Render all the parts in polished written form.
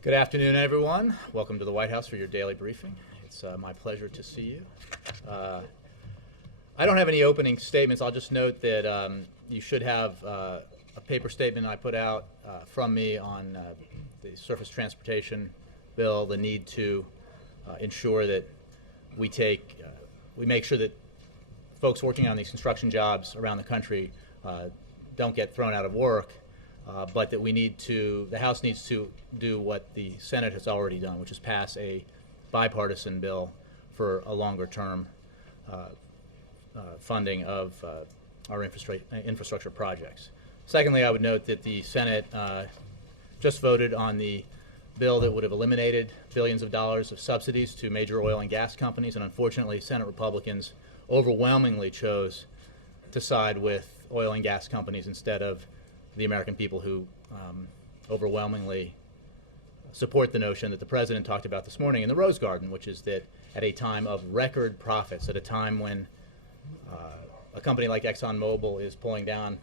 Good afternoon, everyone. Welcome to the White House for your daily briefing. It's my pleasure to see you. I don't have any opening statements. I'll just note that you should have a paper statement I put out from me on the surface transportation bill, the need to ensure that we make sure that folks working on these construction jobs around the country don't get thrown out of work. But that the House needs to do what the Senate has already done, which is pass a bipartisan bill for a longer-term funding of our infrastructure projects. Secondly, I would note that the Senate just voted on the bill that would have eliminated billions of dollars of subsidies to major oil and gas companies, and unfortunately, Senate Republicans overwhelmingly chose to side with oil and gas companies instead of the American people who overwhelmingly support the notion that the President talked about this morning in the Rose Garden, which is that at a time of record profits, at a time when a company like ExxonMobil is pulling down,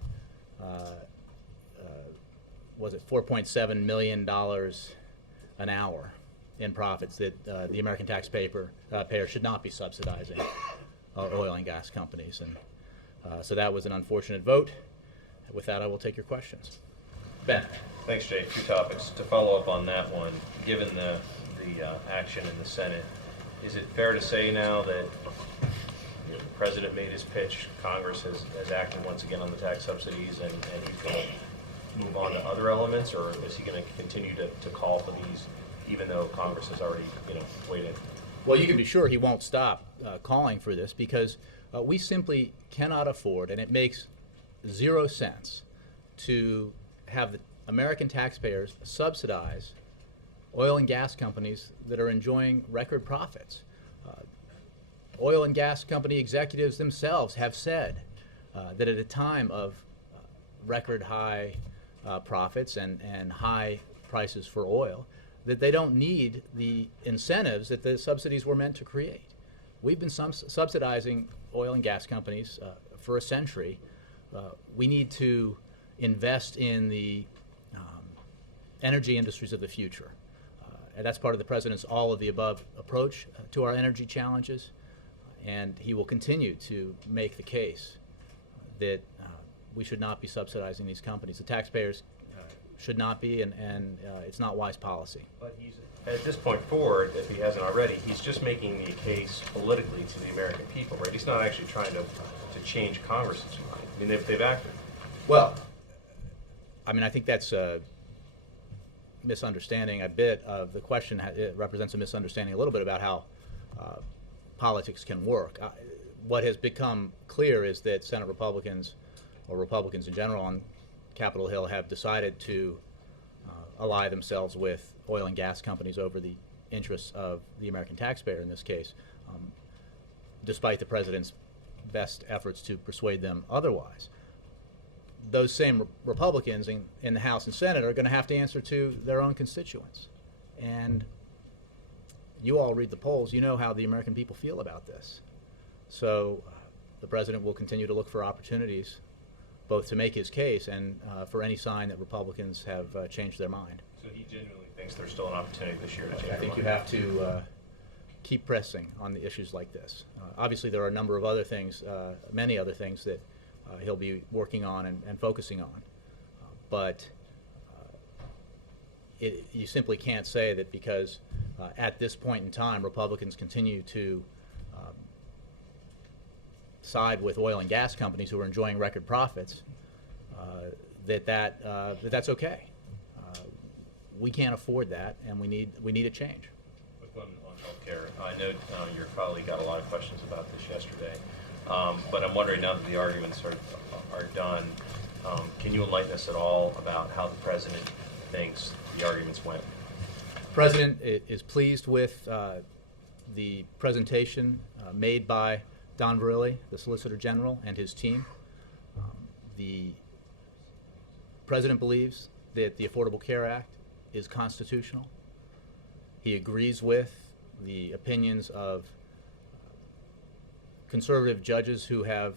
was it $4.7 million an hour in profits, that the American taxpayer should not be subsidizing oil and gas companies. And so that was an unfortunate vote. With that, I will take your questions. Ben. Thanks, Jay. Two topics. To follow up on that one, given the action in the Senate, is it fair to say now that the President made his pitch, Congress has acted once again on the tax subsidies, and he's going to move on to other elements, or is he going to continue to call for these, even though Congress has already weighed in? Well, you can be sure he won't stop calling for this, because we simply cannot afford, and it makes 0 cents to have the American taxpayers subsidize oil and gas companies that are enjoying record profits. Oil and gas company executives themselves have said that at a time of record high profits and high prices for oil, that they don't need the incentives that the subsidies were meant to create. We've been subsidizing oil and gas companies for a century. We need to invest in the energy industries of the future. And that's part of the President's all-of-the-above approach to our energy challenges. And he will continue to make the case that we should not be subsidizing these companies. The taxpayers should not be, and it's not wise policy. But he's, at this point forward, if he hasn't already, he's just making the case politically to the American people, right? He's not actually trying to change Congress's mind. I mean, they've acted. Well, I mean, I think that's a misunderstanding a bit of the question. It represents a misunderstanding a little bit about how politics can work. What has become clear is that Senate Republicans, or Republicans in general on Capitol Hill, have decided to ally themselves with oil and gas companies over the interests of the American taxpayer in this case, despite the President's best efforts to persuade them otherwise. Those same Republicans in the House and Senate are going to have to answer to their own constituents. And you all read the polls. You know how the American people feel about this. So the President will continue to look for opportunities both to make his case and for any sign that Republicans have changed their mind. So he genuinely thinks there's still an opportunity this year to change their mind? I think you have to keep pressing on the issues like this. Obviously, there are a number of other things, many other things that he'll be working on and focusing on. But you simply can't say that because at this point in time Republicans continue to side with oil and gas companies who are enjoying record profits, that's okay. We can't afford that, and we need a change. Quick one on healthcare. I know your colleague got a lot of questions about this yesterday, but I'm wondering now that the arguments are done, can you enlighten us at all about how the President thinks the arguments went? The President is pleased with the presentation made by Don Verrilli, the Solicitor General, and his team. The President believes that the Affordable Care Act is constitutional. He agrees with the opinions of conservative judges who have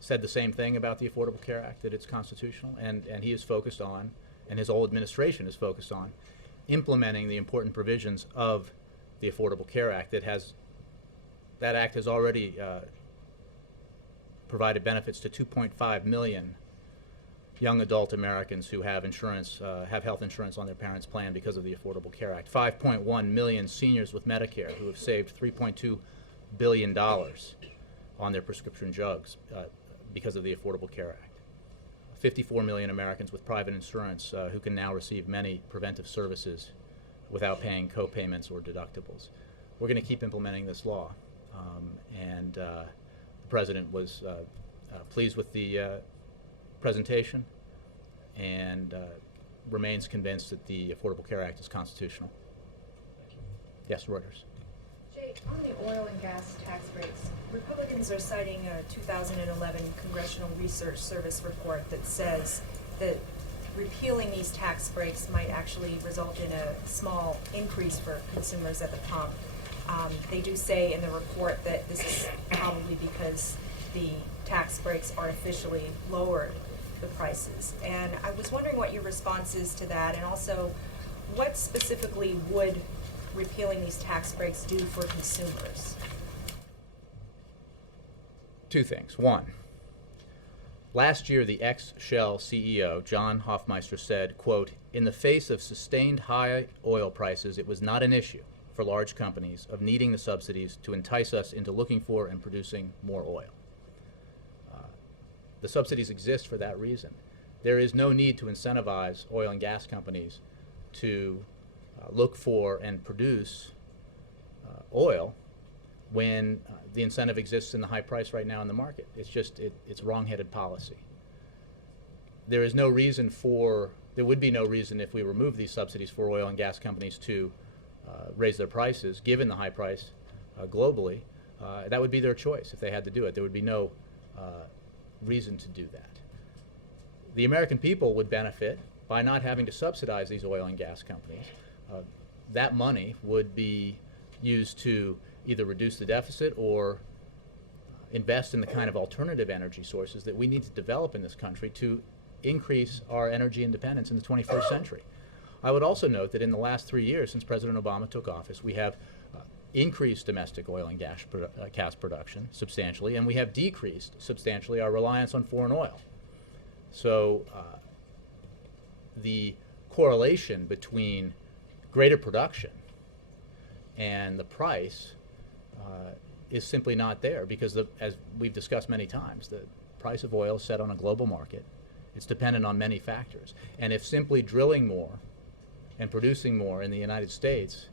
said the same thing about the Affordable Care Act, that it's constitutional, and he is focused on and his whole administration is focused on implementing the important provisions of the Affordable Care Act. That act has already provided benefits to 2.5 million young adult Americans who have insurance, have health insurance on their parents' plan because of the Affordable Care Act. 5.1 million seniors with Medicare who have saved $3.2 billion on their prescription drugs because of the Affordable Care Act. 54 million Americans with private insurance who can now receive many preventive services without paying co-payments or deductibles. We're going to keep implementing this law, and the President was pleased with the presentation and remains convinced that the Affordable Care Act is constitutional. Yes, Reuters. Jay, on the oil and gas tax breaks, Republicans are citing a 2011 Congressional Research Service report that says that repealing these tax breaks might actually result in a small increase for consumers at the pump. They do say in the report that this is probably because the tax breaks artificially lowered the prices. And I was wondering what your response is to that, and also what specifically would repealing these tax breaks do for consumers? Two things. One, last year the ex-Shell CEO, John Hofmeister, said, quote, "In the face of sustained high oil prices, it was not an issue for large companies of needing the subsidies to entice us into looking for and producing more oil." The subsidies exist for that reason. There is no need to incentivize oil and gas companies to look for and produce oil when the incentive exists in the high price right now in the market. It's just, it's wrong-headed policy. There is no reason there would be no reason if we remove these subsidies for oil and gas companies to raise their prices, given the high price globally. That would be their choice if they had to do it. There would be no reason to do that. The American people would benefit by not having to subsidize these oil and gas companies. That money would be used to either reduce the deficit or invest in the kind of alternative energy sources that we need to develop in this country to increase our energy independence in the 21st century. I would also note that in the last 3 years since President Obama took office, we have increased domestic oil and gas production substantially, and we have decreased substantially our reliance on foreign oil. So the correlation between greater production and the price is simply not there, because as we've discussed many times, the price of oil is set on a global market. It's dependent on many factors. And if simply drilling more and producing more in the United States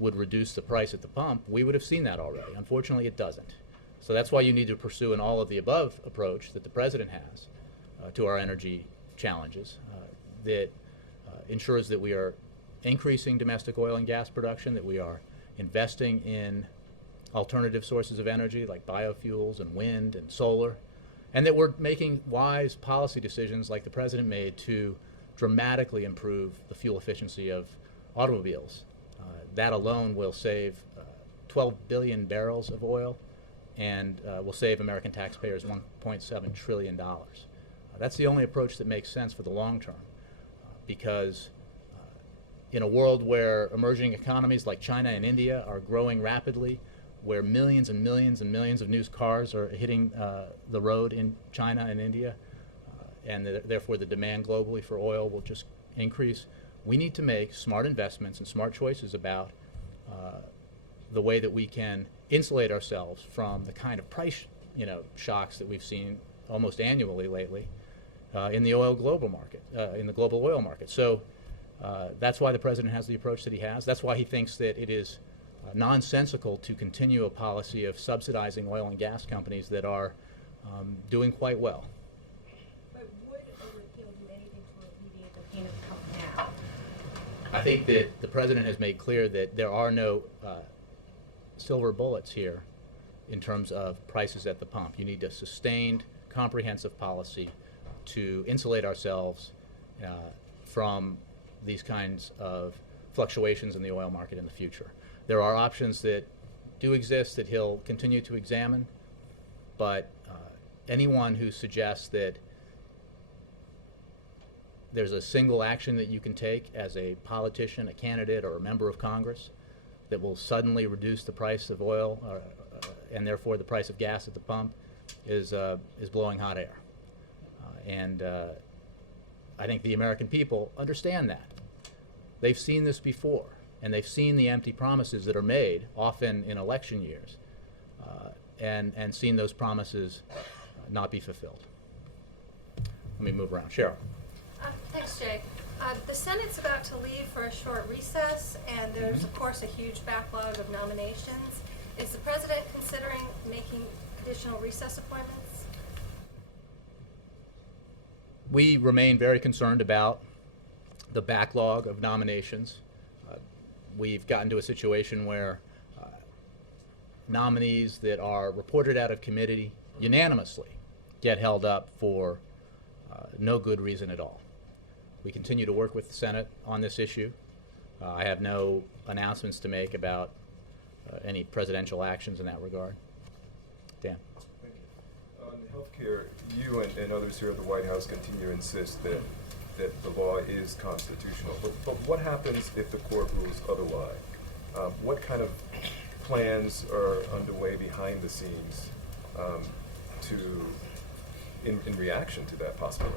would reduce the price at the pump, we would have seen that already. Unfortunately, it doesn't. So that's why you need to pursue an all-of-the-above approach that the President has to our energy challenges that ensures that we are increasing domestic oil and gas production, that we are investing in alternative sources of energy like biofuels and wind and solar, and that we're making wise policy decisions like the President made to dramatically improve the fuel efficiency of automobiles. That alone will save 12 billion barrels of oil and will save American taxpayers $1.7 trillion. That's the only approach that makes sense for the long term, because in a world where emerging economies like China and India are growing rapidly, where millions and millions and millions of new cars are hitting the road in China and India, and therefore the demand globally for oil will just increase, we need to make smart investments and smart choices about the way that we can insulate ourselves from the kind of price shocks that we've seen almost annually lately in the global oil market. So that's why the President has the approach that he has. That's why he thinks that it is nonsensical to continue a policy of subsidizing oil and gas companies that are doing quite well. But would a repeal do anything to alleviate the pain of the pump now? I think that the President has made clear that there are no silver bullets here in terms of prices at the pump. You need a sustained, comprehensive policy to insulate ourselves from these kinds of fluctuations in the oil market in the future. There are options that do exist that he'll continue to examine, but anyone who suggests that there's a single action that you can take as a politician, a candidate, or a member of Congress that will suddenly reduce the price of oil and therefore the price of gas at the pump is blowing hot air. And I think the American people understand that. They've seen this before, and they've seen the empty promises that are made, often in election years, and seen those promises not be fulfilled. Let me move around. Cheryl. Thanks, Jay. The Senate's about to leave for a short recess, and there's, of course, a huge backlog of nominations. Is the President considering making additional recess appointments? We remain very concerned about the backlog of nominations. We've gotten to a situation where nominees that are reported out of committee unanimously get held up for no good reason at all. We continue to work with the Senate on this issue. I have no announcements to make about any presidential actions in that regard. Dan. Thank you. On healthcare, you and others here at the White House continue to insist that the law is constitutional. But what happens if the court rules otherwise? What kind of plans are underway behind the scenes in reaction to that possibility?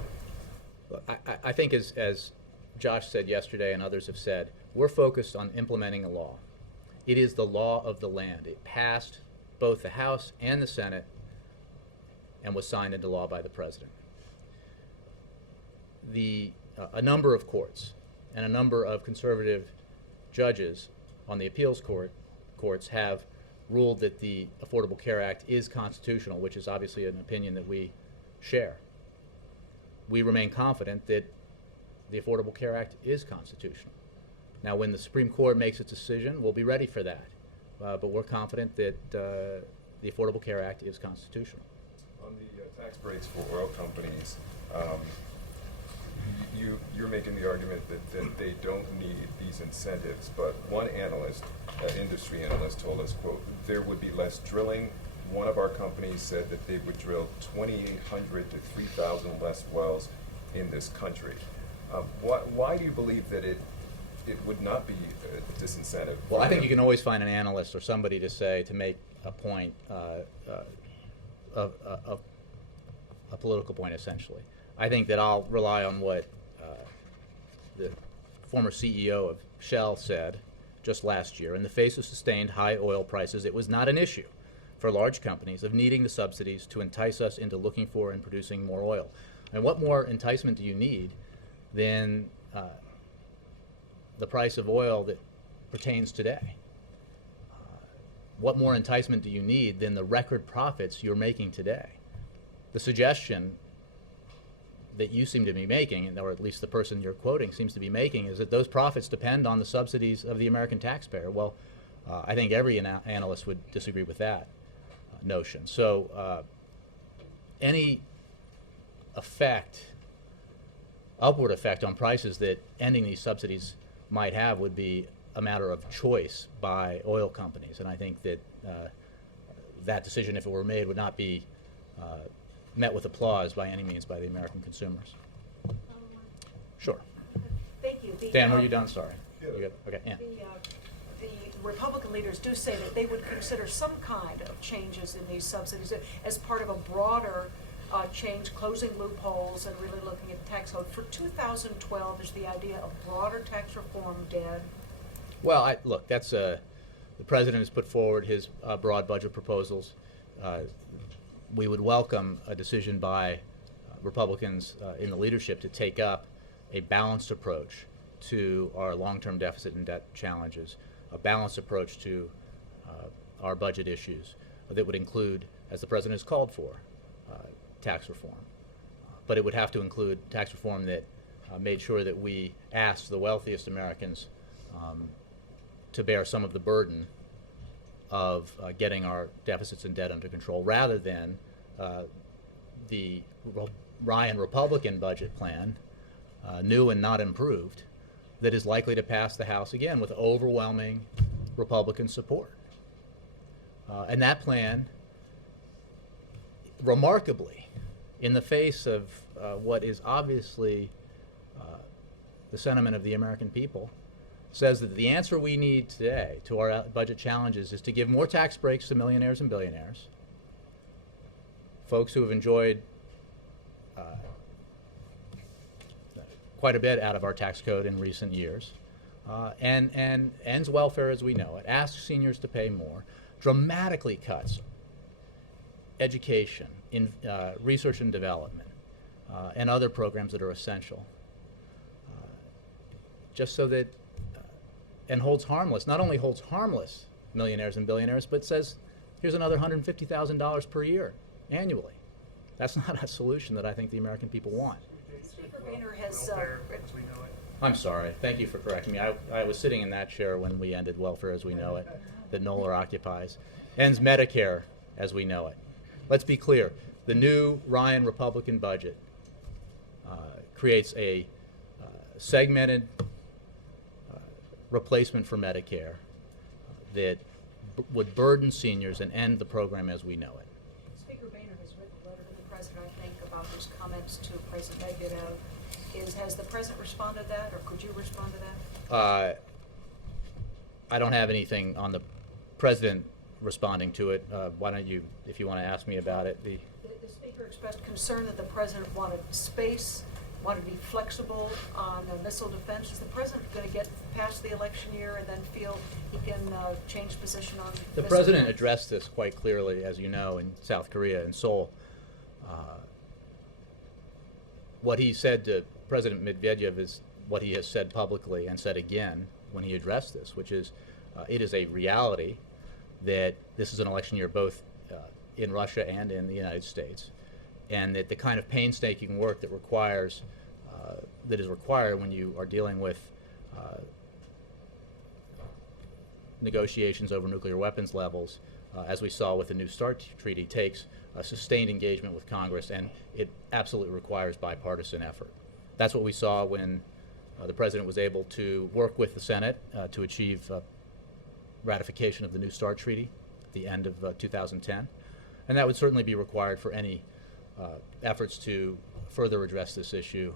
I think as Josh said yesterday and others have said, we're focused on implementing a law. It is the law of the land. It passed both the House and the Senate and was signed into law by the President. A number of courts and a number of conservative judges on the appeals courts have ruled that the Affordable Care Act is constitutional, which is obviously an opinion that we share. We remain confident that the Affordable Care Act is constitutional. Now, when the Supreme Court makes its decision, we'll be ready for that. But we're confident that the Affordable Care Act is constitutional. On the tax breaks for oil companies, you're making the argument that they don't need these incentives, but one analyst, industry analyst, told us, quote, there would be less drilling. One of our companies said that they would drill 2,800 to 3,000 less wells in this country. Why do you believe that it would not be a disincentive? Well, I think you can always find an analyst or somebody to make a point, a political point, essentially. I think that I'll rely on what the former CEO of Shell said just last year. In the face of sustained high oil prices, it was not an issue for large companies of needing the subsidies to entice us into looking for and producing more oil. And what more enticement do you need than the price of oil that pertains today? What more enticement do you need than the record profits you're making today? The suggestion that you seem to be making, or at least the person you're quoting seems to be making, is that those profits depend on the subsidies of the American taxpayer. Well, I think every analyst would disagree with that notion. So any upward effect on prices that ending these subsidies might have would be a matter of choice by oil companies. And I think that that decision, if it were made, would not be met with applause by any means by the American consumers. Sure. Thank you. Dan, were you done? Sorry. Yeah. You good? Okay, Ann. The Republican leaders do say that they would consider some kind of changes in these subsidies as part of a broader change, closing loopholes and really looking at the tax code. For 2012, is the idea of broader tax reform dead? Well, look, that's the President has put forward his broad budget proposals. We would welcome a decision by Republicans in the leadership to take up a balanced approach to our long-term deficit and debt challenges, a balanced approach to our budget issues that would include, as the President has called for, tax reform. But it would have to include tax reform that made sure that we asked the wealthiest Americans to bear some of the burden of getting our deficits and debt under control, rather than the Ryan Republican budget plan, new and not improved, that is likely to pass the House again with overwhelming Republican support. And that plan, remarkably, in the face of what is obviously the sentiment of the American people, says that the answer we need today to our budget challenges is to give more tax breaks to millionaires and billionaires, folks who have enjoyed quite a bit out of our tax code in recent years, and ends welfare as we know it, asks seniors to pay more, dramatically cuts education, in research and development, and other programs that are essential, just so that, and holds harmless, not only holds harmless millionaires and billionaires, but says, here's another $150,000 per year annually. That's not a solution that I think the American people want. Speaker Boehner has, I'm sorry. Thank you for correcting me. I was sitting in that chair when we ended welfare as we know it, that Knoller occupies. Ends Medicare as we know it. Let's be clear. The new Ryan Republican budget creates a segmented replacement for Medicare that would burden seniors and end the program as we know it. Speaker Boehner has written a letter to the president, I think, about his comments to President Medvedev. Has the president responded to that, or could you respond to that? I don't have anything on the president responding to it. Why don't you, if you want to ask me about it? The speaker expressed concern that the president wanted space, wanted to be flexible on missile defense. Is the president going to get past the election year and then feel he can change position on The missile president defense? addressed this quite clearly, as you know, in South Korea, in Seoul. What he said to President Medvedev is what he has said publicly and said again when he addressed this, which is it is a reality that this is an election year both in Russia and in the United States, and that the kind of painstaking work that is required when you are dealing with negotiations over nuclear weapons levels, as we saw with the New START treaty, takes a sustained engagement with Congress, and it absolutely requires bipartisan effort. That's what we saw when the president was able to work with the Senate to achieve ratification of the New START treaty at the end of 2010, and that would certainly be required for any efforts to further address this issue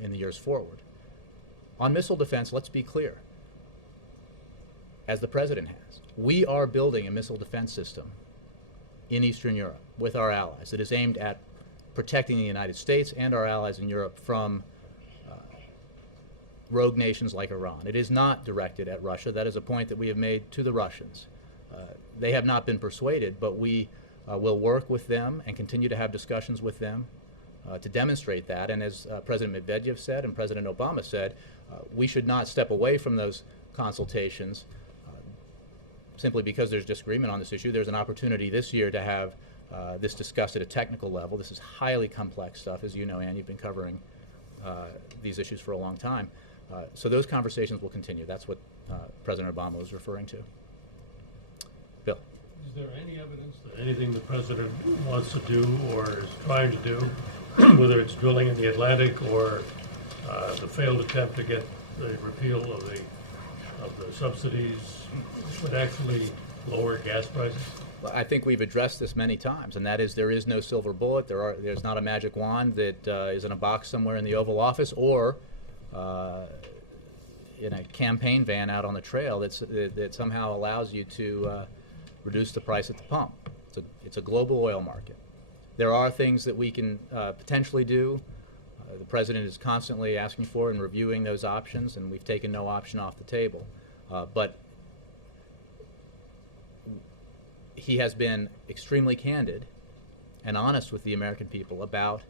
in the years forward. On missile defense, let's be clear. As the president has, we are building a missile defense system in Eastern Europe with our allies that is aimed at protecting the United States and our allies in Europe from rogue nations like Iran. It is not directed at Russia. That is a point that we have made to the Russians. They have not been persuaded, but we will work with them and continue to have discussions with them to demonstrate that. And as President Medvedev said and President Obama said, we should not step away from those consultations simply because there's disagreement on this issue. There's an opportunity this year to have this discussed at a technical level. This is highly complex stuff, as you know, Ann. You've been covering these issues for a long time. So those conversations will continue. That's what President Obama was referring to. Bill. Is there any evidence that anything the president wants to do or is trying to do, whether it's drilling in the Atlantic or the failed attempt to get the repeal of the subsidies, would actually lower gas prices? Well, I think we've addressed this many times, and that is there is no silver bullet. There's not a magic wand that is in a box somewhere in the Oval Office or in a campaign van out on the trail that somehow allows you to reduce the price at the pump. It's a global oil market. There are things that we can potentially do. The president is constantly asking for and reviewing those options, and we've taken no option off the table. But he has been extremely candid and honest with the American people about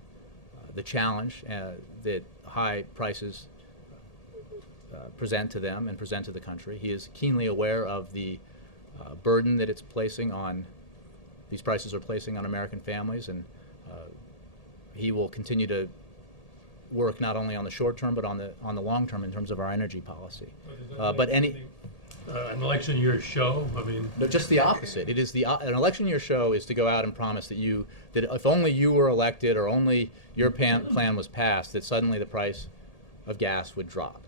the challenge that high prices present to them and present to the country. He is keenly aware of the burden that these prices are placing on American families, and he will continue to work not only on the short term but on the long term in terms of our energy policy. An election year show? I mean, no, just the opposite. It is an election year show is to go out and promise that if only you were elected or only your plan was passed, that suddenly the price of gas would drop,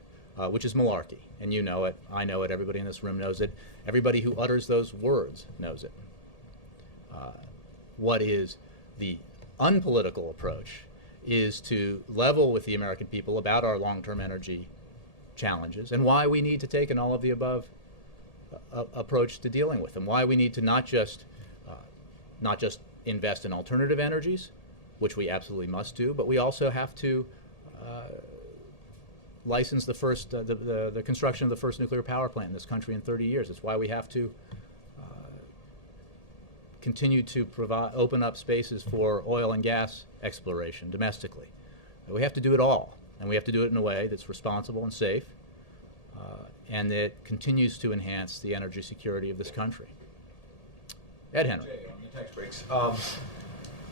which is malarkey. And you know it, I know it, everybody in this room knows it, everybody who utters those words knows it. What is the unpolitical approach is to level with the American people about our long-term energy challenges and why we need to take an all of the above approach to dealing with them, why we need to not just invest in alternative energies, which we absolutely must do, but we also have to license the construction of the first nuclear power plant in this country in 30 years. It's why we have to continue to open up spaces for oil and gas exploration domestically. We have to do it all, and we have to do it in a way that's responsible and safe, and that continues to enhance the energy security of this country. Ed Henry. Jay, on the tax breaks.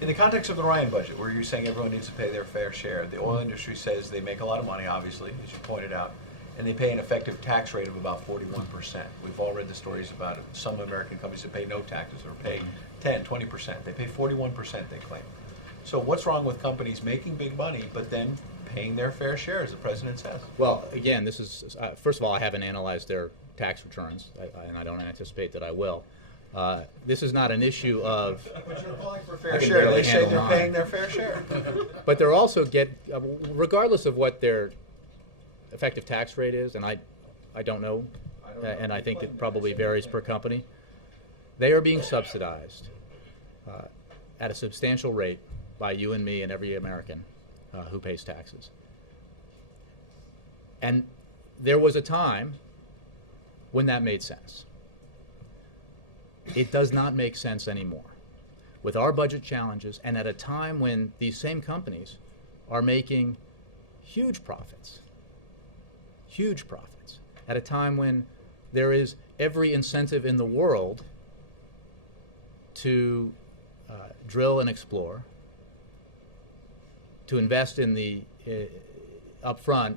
In the context of the Ryan budget, where you're saying everyone needs to pay their fair share, the oil industry says they make a lot of money, obviously, as you pointed out, and they pay an effective tax rate of about 41%. We've all read the stories about it. Some American companies that pay no taxes or pay 10, 20%. They pay 41%, they claim. So what's wrong with companies making big money, but then paying their fair share, as the president says? Well, again, this is, first of all, I haven't analyzed their tax returns, and I don't anticipate that I will. This is not an issue of... But you're calling for I fair can share. barely They say handle they're mine. paying their fair share. But they're also regardless of what their effective tax rate is, and I don't know, and I think it probably varies per company, they are being subsidized at a substantial rate by you and me and every American who pays taxes. And there was a time when that made sense. It does not make sense anymore. With our budget challenges, and at a time when these same companies are making huge profits, at a time when there is every incentive in the world to drill and explore, to invest in the upfront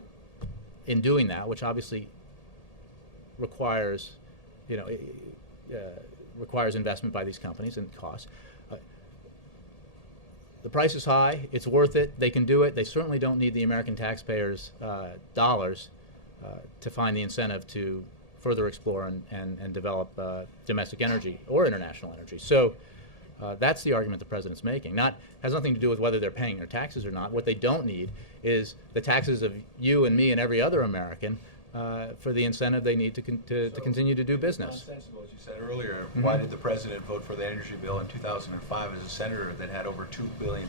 in doing that, which obviously requires, requires investment by these companies and costs. The price is high. It's worth it. They can do it. They certainly don't need the American taxpayers' dollars to find the incentive to further explore and develop domestic energy or international energy. So that's the argument the president's making. Has nothing to do with whether they're paying their taxes or not. What they don't need is the taxes of you and me and every other American for the incentive they need to continue to do business. Nonsensical, as you said earlier. Why did the president vote for the energy bill in 2005 as a senator that had over $2 billion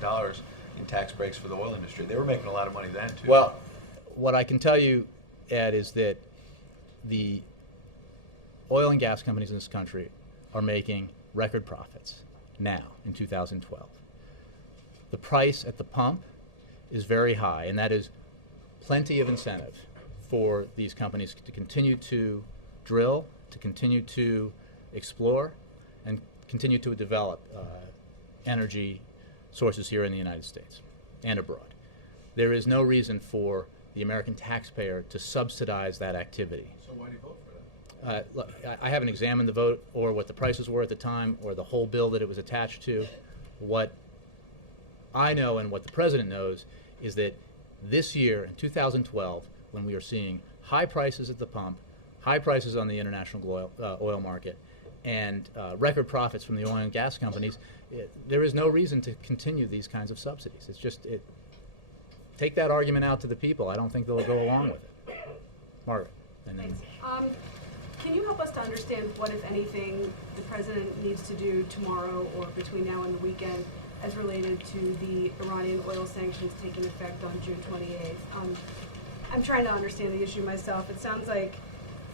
in tax breaks for the oil industry? They were making a lot of money then, too. Well, what I can tell you, Ed, is that the oil and gas companies in this country are making record profits now in 2012. The price at the pump is very high, and that is plenty of incentive for these companies to continue to drill, to continue to explore, and continue to develop energy sources here in the United States and abroad. There is no reason for the American taxpayer to subsidize that activity. So why do you vote for that? Look, I haven't examined the vote or what the prices were at the time or the whole bill that it was attached to. What I know and what the president knows is that this year, in 2012, when we are seeing high prices at the pump, high prices on the international oil market, and record profits from the oil and gas companies, there is no reason to continue these kinds of subsidies. It's just, take that argument out to the people. I don't think they'll go along with it. Margaret. And then Thanks. Can you help us to understand what, if anything, the president needs to do tomorrow or between now and the weekend as related to the Iranian oil sanctions taking effect on June 28th? I'm trying to understand the issue myself. It sounds like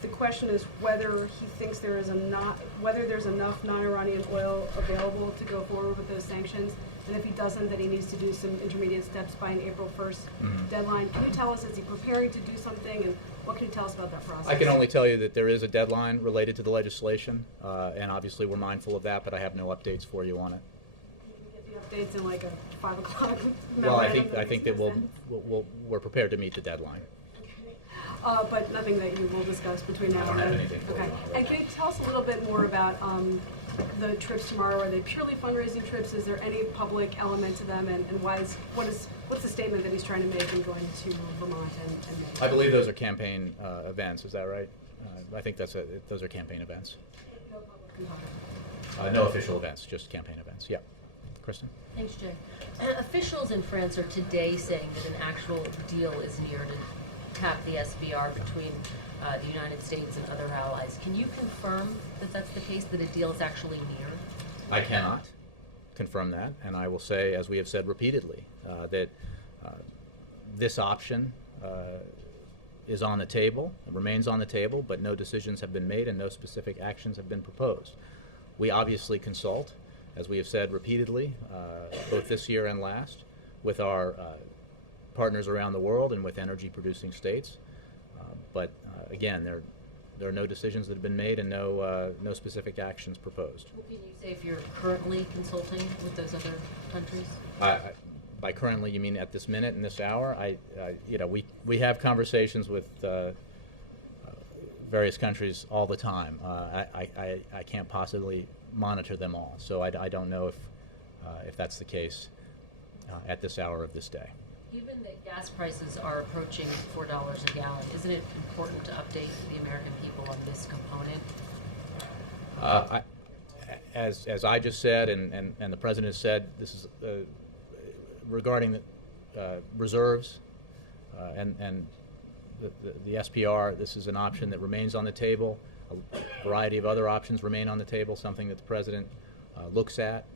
the question is whether he thinks there's enough non-Iranian oil available to go forward with those sanctions, and if he doesn't, then he needs to do some intermediate steps by an April 1st deadline. Can you tell us, is he preparing to do something, and what can you tell us about that process? I can only tell you that there is a deadline related to the legislation, and obviously we're mindful of that, but I have no updates for you on it. Can we get the updates in like a 5 o'clock Well, I memorandum think makes that sense? we're prepared to meet the deadline. But nothing that you will discuss between now I don't and have then? anything for you Okay. on it right And can you tell us a little bit more about the trips tomorrow? Are they purely fundraising trips? Is there any public element to them? And what's the statement that he's trying to make in going to Vermont and Maine? I believe those are campaign events. Is that right? I think those are campaign events. No public component. No official events, just campaign events. Yeah. Kristen? Thanks, Jay. Officials in France are today saying that an actual deal is near to tap the SBR between the United States and other allies. Can you confirm that that's the case, that a deal is actually near? I cannot confirm that, and I will say, as we have said repeatedly, that this option is on the table, remains on the table, but no decisions have been made and no specific actions have been proposed. We obviously consult, as we have said repeatedly, both this year and last, with our partners around the world and with energy-producing states. But again, there are no decisions that have been made and no specific actions proposed. What can you say if you're currently consulting with those other countries? By currently, you mean at this minute, in this hour? We have conversations with various countries all the time. I can't possibly monitor them all, so I don't know if that's the case at this hour of this day. Given that gas prices are approaching $4 a gallon, isn't it important to update the American people on this component? As I just said, and the President has said, this is regarding the reserves and the SPR. This is an option that remains on the table. A variety of other options remain on the table, something that the President looks at.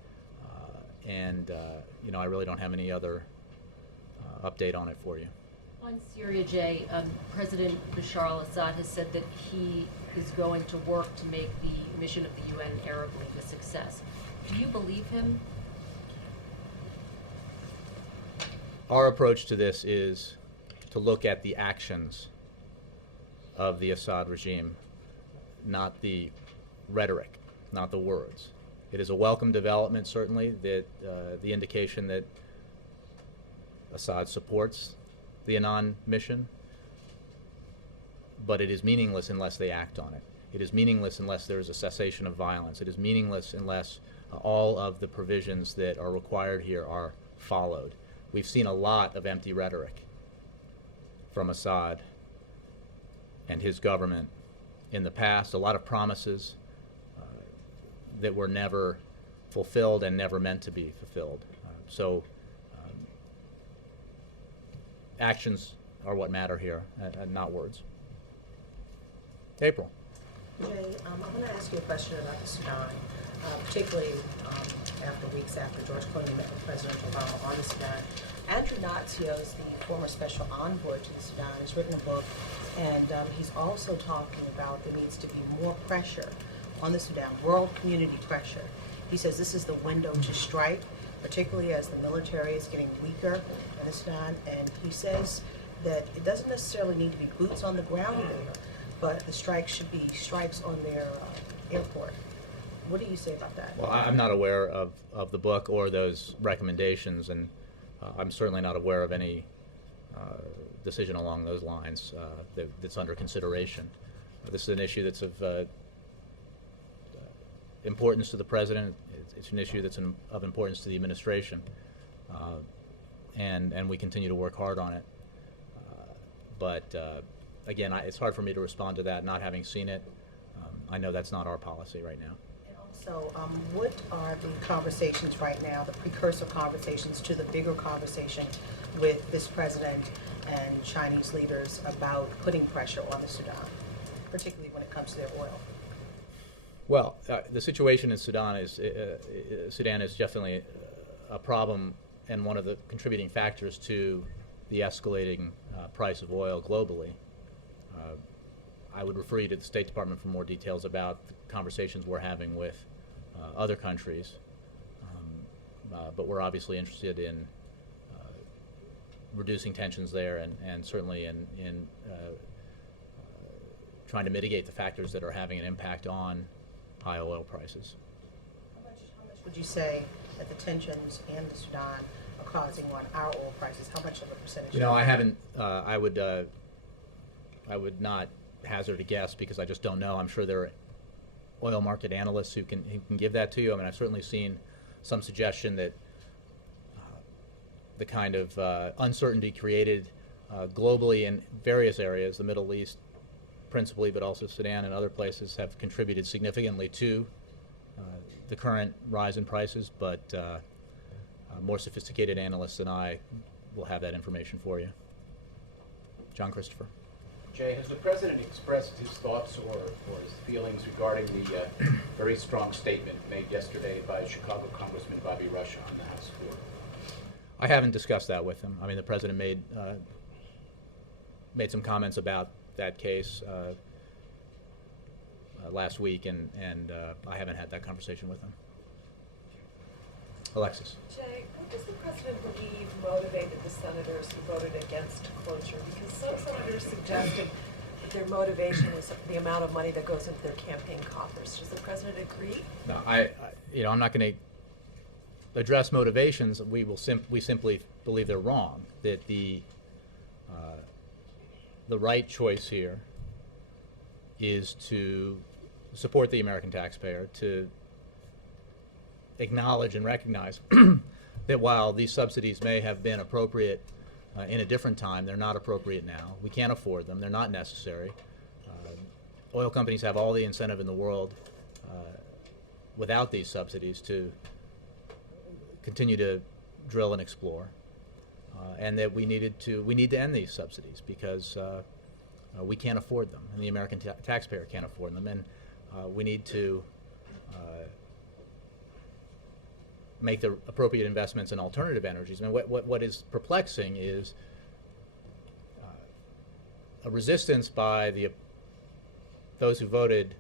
I really don't have any other update on it for you. On Syria, Jay, President Bashar al-Assad has said that he is going to work to make the mission of the UN Arab League a success. Do you believe him? Our approach to this is to look at the actions of the Assad regime, not the rhetoric, not the words. It is a welcome development, certainly, that the indication that Assad supports the Annan mission, but it is meaningless unless they act on it. It is meaningless unless there is a cessation of violence. It is meaningless unless all of the provisions that are required here are followed. We've seen a lot of empty rhetoric from Assad and his government in the past, a lot of promises that were never fulfilled and never meant to be fulfilled. Actions are what matter here, and not words. April. Jay, I want to ask you a question about the Sudan, particularly after George Clooney met with President Obama on the Sudan. Andrew Natsios, the former special envoy to the Sudan, has written a book, and he's also talking about there needs to be more pressure on the Sudan, world community pressure. He says this is the window to strike, particularly as the military is getting weaker in the Sudan, and he says that it doesn't necessarily need to be boots on the ground there, but the strikes should be strikes on their airport. What do you say about that? Well, I'm not aware of the book or those recommendations, and I'm certainly not aware of any decision along those lines that's under consideration. This is an issue that's of importance to the President. It's an issue that's of importance to the administration, and we continue to work hard on it. Again, it's hard for me to respond to that, not having seen it. I know that's not our policy right now. And also, what are the conversations right now, the precursor conversations to the bigger conversation with this president and Chinese leaders about putting pressure on the Sudan, particularly when it comes to their oil? Well, the situation in Sudan is definitely a problem and one of the contributing factors to the escalating price of oil globally. I would refer you to the State Department for more details about the conversations we're having with other countries, but we're obviously interested in reducing tensions there and certainly in trying to mitigate the factors that are having an impact on high oil prices. How much would you say that the tensions in the Sudan are causing on our oil prices? How much of a percentage? You know, I haven't. I would not hazard a guess because I just don't know. I'm sure there are oil market analysts who can give that to you. I mean, I've certainly seen some suggestion that the kind of uncertainty created globally in various areas, the Middle East principally, but also Sudan and other places, have contributed significantly to the current rise in prices. But more sophisticated analysts than I will have that information for you. John Christopher. Jay, has the President expressed his thoughts or his feelings regarding the very strong statement made yesterday by Chicago Congressman Bobby Rush on the House floor? I haven't discussed that with him. I mean, the President made some comments about that case last week, and I haven't had that conversation with him. Alexis. Jay, what does the President believe motivated the senators who voted against closure? Because some senators suggested that their motivation is the amount of money that goes into their campaign coffers. Does the President agree? No, I'm not going to address motivations. We simply believe they're wrong. That the right choice here is to support the American taxpayer, to acknowledge and recognize that while these subsidies may have been appropriate in a different time, they're not appropriate now. We can't afford them. They're not necessary. Oil companies have all the incentive in the world without these subsidies to continue to drill and explore, and that we need to end these subsidies because we can't afford them, and the American taxpayer can't afford them, and we need to make the appropriate investments in alternative energies. I mean, what is perplexing is a resistance by those who voted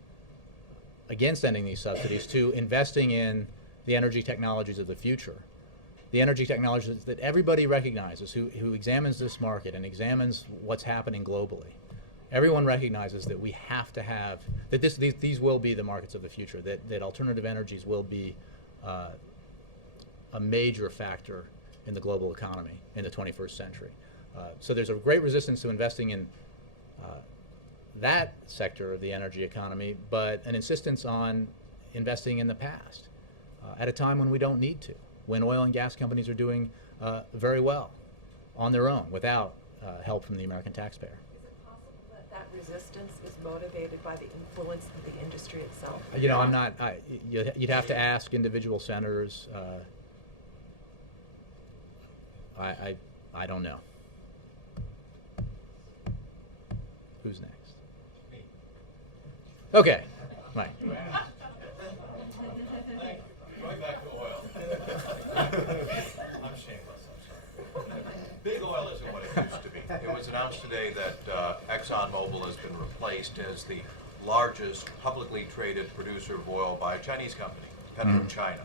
against ending these subsidies to investing in the energy technologies of the future. The energy technologies that everybody recognizes who examines this market and examines what's happening globally. Everyone recognizes that we have to have, that these will be the markets of the future, that alternative energies will be a major factor in the global economy in the 21st century. So there's a great resistance to investing in that sector of the energy economy, but an insistence on investing in the past at a time when we don't need to, when oil and gas companies are doing very well on their own without help from the American taxpayer. Is it possible that that resistance is motivated by the influence of the industry itself? You know, I'm not. You'd have to ask individual senators. I don't know. Who's next? Me. Okay. Right. Going back to oil. I'm shameless, I'm sorry. Big oil isn't what it used to be. It was announced today that ExxonMobil has been replaced as the largest publicly traded producer of oil by a Chinese company, PetroChina.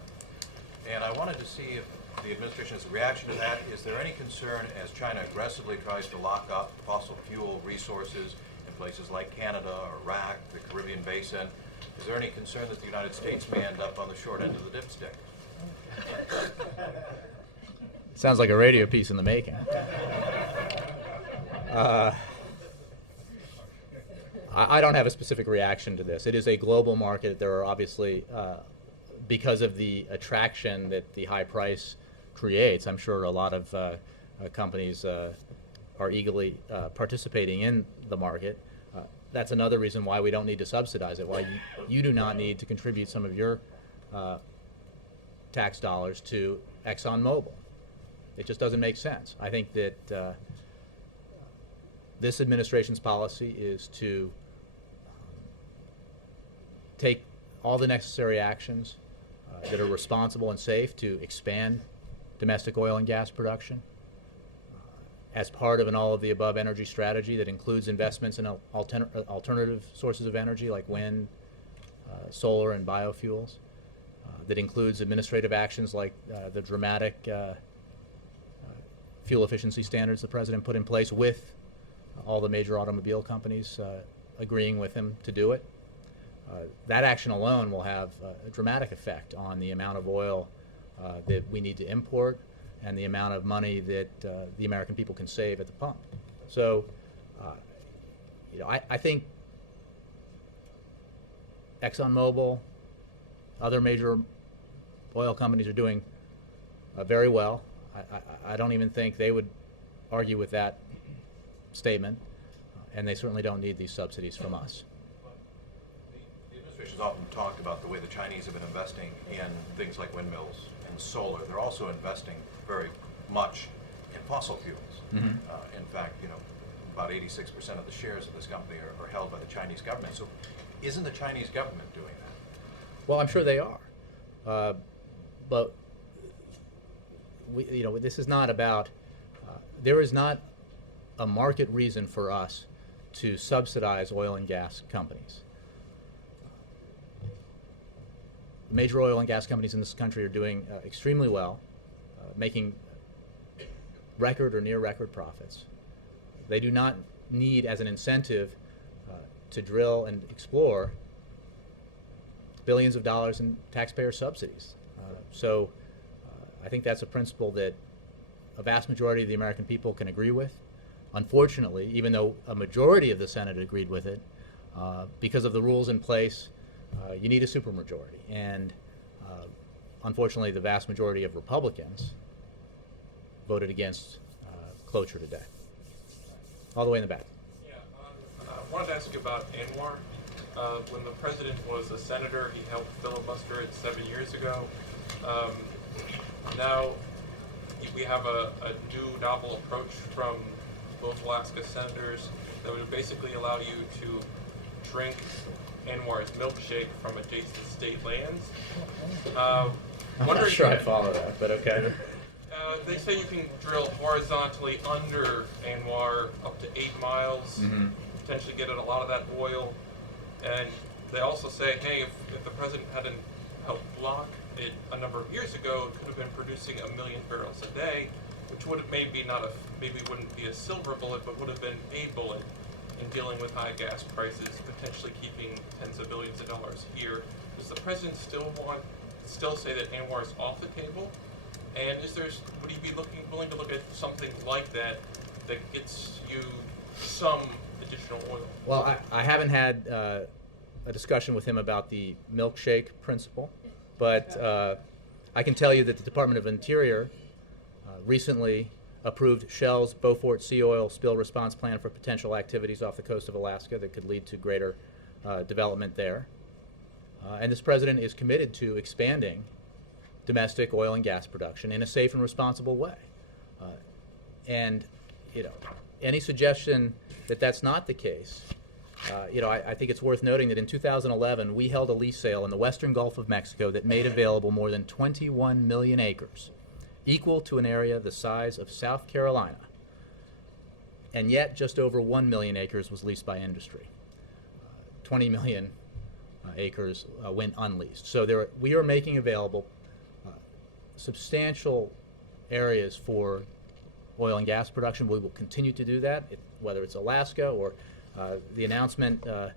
And I wanted to see if the administration's reaction to that. Is there any concern as China aggressively tries to lock up fossil fuel resources in places like Canada, Iraq, the Caribbean Basin? Is there any concern that the United States may end up on the short end of the dipstick? Sounds like a radio piece in the making. I don't have a specific reaction to this. It is a global market. There are obviously, because of the attraction that the high price creates, I'm sure a lot of companies are eagerly participating in the market. That's another reason why we don't need to subsidize it, why you do not need to contribute some of your tax dollars to ExxonMobil. It just doesn't make sense. I think that this administration's policy is to take all the necessary actions that are responsible and safe to expand domestic oil and gas production as part of an all-of-the-above energy strategy that includes investments in alternative sources of energy like wind, solar, and biofuels, that includes administrative actions like the dramatic fuel efficiency standards the President put in place with all the major automobile companies agreeing with him to do it. That action alone will have a dramatic effect on the amount of oil that we need to import and the amount of money that the American people can save at the pump. So, I think ExxonMobil, other major oil companies are doing very well. I don't even think they would argue with that statement, and they certainly don't need these subsidies from us. The officials often talked about the way the Chinese have been investing in things like windmills and solar. They're also investing very much in fossil fuels. In fact, about 86% of the shares of this company are held by the Chinese government. So isn't the Chinese government doing that? Well, I'm sure they are. But this is not about, there is not a market reason for us to subsidize oil and gas companies. Major oil and gas companies in this country are doing extremely well, making record or near record profits. They do not need, as an incentive, to drill and explore billions of dollars in taxpayer subsidies. So I think that's a principle that a vast majority of the American people can agree with. Unfortunately, even though a majority of the Senate agreed with it, because of the rules in place, you need a supermajority. And unfortunately, the vast majority of Republicans voted against cloture today. All the way in the back. Yeah, I wanted to ask you about Anwar. When the president was a senator, he helped filibuster it 7 years ago. Now we have a new novel approach from both Alaska senators that would basically allow you to drink Anwar's milkshake from adjacent state lands. I'm not sure I follow that, but okay. They say you can drill horizontally under Anwar up to 8 miles, potentially get at a lot of that oil. And they also say, hey, if the president hadn't helped block it a number of years ago, it could have been producing 1 million barrels a day, which would have maybe wouldn't be a silver bullet, but would have been a bullet in dealing with high gas prices, potentially keeping tens of billions of dollars here. Does the president still say that Anwar is off the table? And would he be willing to look at something like that gets you some additional oil? Well, I haven't had a discussion with him about the milkshake principle, but I can tell you that the Department of Interior recently approved Shell's Beaufort Sea Oil Spill Response Plan for potential activities off the coast of Alaska that could lead to greater development there. And this president is committed to expanding domestic oil and gas production in a safe and responsible way. And any suggestion that that's not the case, I think it's worth noting that in 2011 we held a lease sale in the western Gulf of Mexico that made available more than 21 million acres, equal to an area the size of South Carolina, and yet just over 1 million acres was leased by industry. 20 million acres went unleased. So we are making available substantial areas for oil and gas production. We will continue to do that, whether it's Alaska or the announcement, the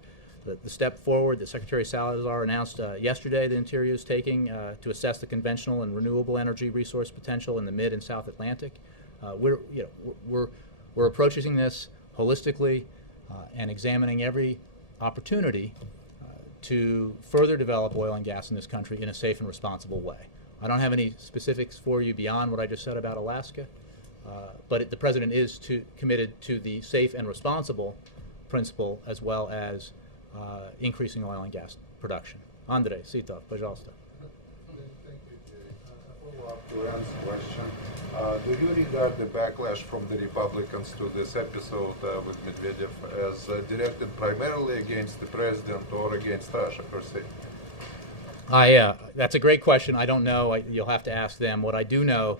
step forward that Secretary Salazar announced yesterday the Interior is taking to assess the conventional and renewable energy resource potential in the mid and South Atlantic. We're approaching this holistically and examining every opportunity to further develop oil and gas in this country in a safe and responsible way. I don't have any specifics for you beyond what I just said about Alaska, but the president is committed to the safe and responsible principle as well as increasing oil and gas production. Andrei Sitov, пожалуйста. Thank you, Jay. A follow-up to Rand's question. Do you regard the backlash from the Republicans to this episode with Medvedev as directed primarily against the president or against Russia per se? That's a great question. I don't know. You'll have to ask them. What I do know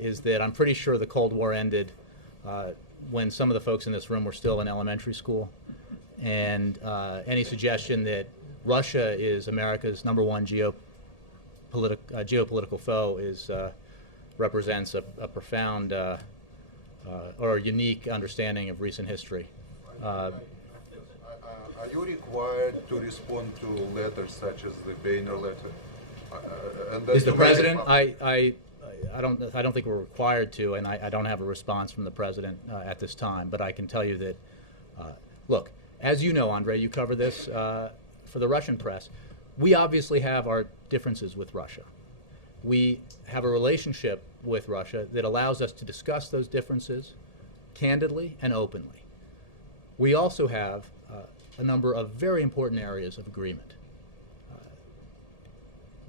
is that I'm pretty sure the Cold War ended when some of the folks in this room were still in elementary school. And any suggestion that Russia is America's #1 geopolitical foe represents a profound or unique understanding of recent history. Are you required to respond to letters such as the Boehner letter? Is the president? I don't think we're required to, and I don't have a response from the president at this time. But I can tell you that, look, as you know, Andrei, you cover this for the Russian press. We obviously have our differences with Russia. We have a relationship with Russia that allows us to discuss those differences candidly and openly. We also have a number of very important areas of agreement.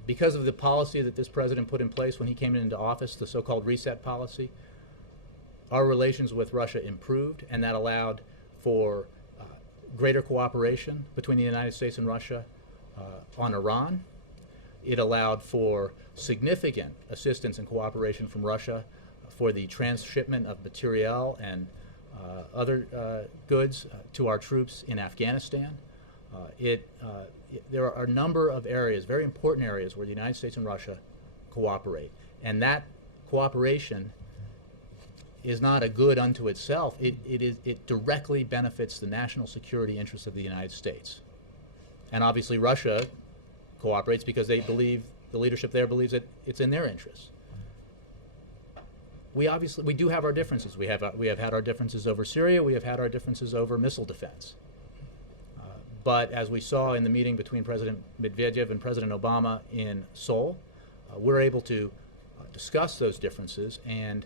Because of the policy that this president put in place when he came into office, the so-called reset policy, our relations with Russia improved, and that allowed for greater cooperation between the United States and Russia on Iran. It allowed for significant assistance and cooperation from Russia for the transshipment of materiel and other goods to our troops in Afghanistan. There are a number of areas, very important areas, where the United States and Russia cooperate. And that cooperation is not a good unto itself. It directly benefits the national security interests of the United States. And obviously Russia cooperates because they believe, the leadership there believes that it's in their interests. We do have our differences. We have had our differences over Syria. We have had our differences over missile defense. But as we saw in the meeting between President Medvedev and President Obama in Seoul, we're able to discuss those differences and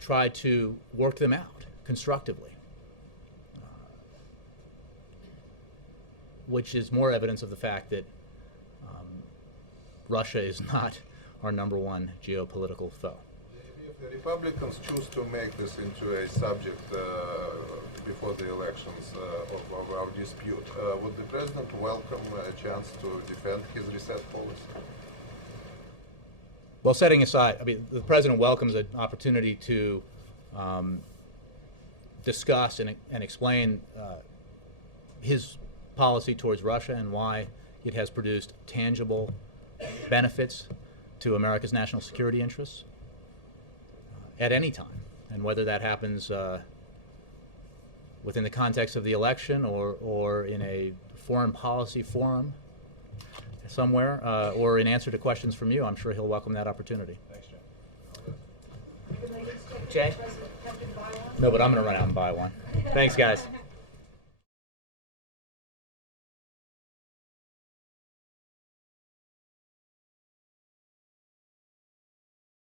try to work them out constructively, which is more evidence of the fact that Russia is not our number one geopolitical foe. If the Republicans choose to make this into a subject before the elections of our dispute, would the president welcome a chance to defend his reset policy? Well, setting aside, I mean, the president welcomes an opportunity to discuss and explain his policy towards Russia and why it has produced tangible benefits to America's national security interests at any time. And whether that happens within the context of the election or in a foreign policy forum somewhere, or in answer to questions from you, I'm sure he'll welcome that opportunity. Thanks, Jay. Jay? No, but I'm going to run out and buy one. Thanks, guys.